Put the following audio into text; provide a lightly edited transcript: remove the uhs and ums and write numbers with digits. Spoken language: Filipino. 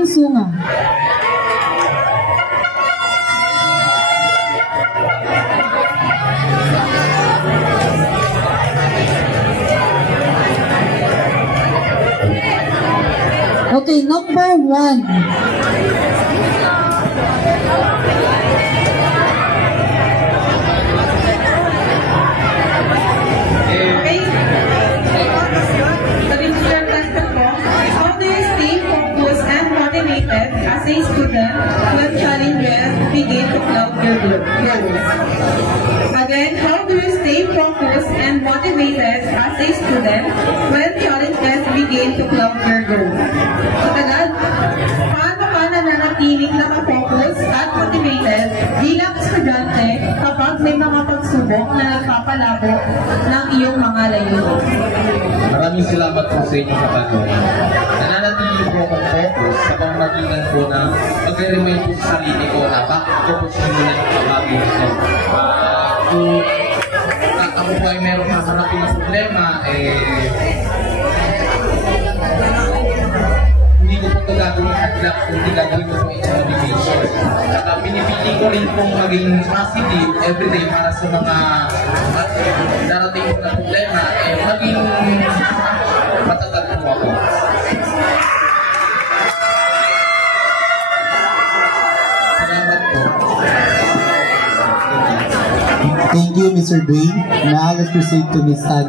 Dwayne Sunga. Okay, number 1. As a student, when challenges begin to cloud your goals. Again, how do you stay focused and motivated as a student when challenges begin to cloud your goals? Matagal, paano ka nananatiling nakafocus at motivated bilang estudyante kapag may mga pagsubok na nagpapalabo ng iyong mga layunin? Maraming salamat po sa inyong katanungan. Nananatili po akong focus sa pamamagitan po na mag-remind po sa sarili ko na bakit ko po simulan ang pamagi nito. Kung ako po ay meron kaharapin na problema, hindi ko po ito gagawin hadlak, hindi gagawin ko po ito motivation. Saka pinipili ko rin pong maging positive everyday para sa mga darating po na problema, maging matatag po ako. Salamat po. Thank you, Mr. Dwayne. Now let's proceed to Ms. Sally.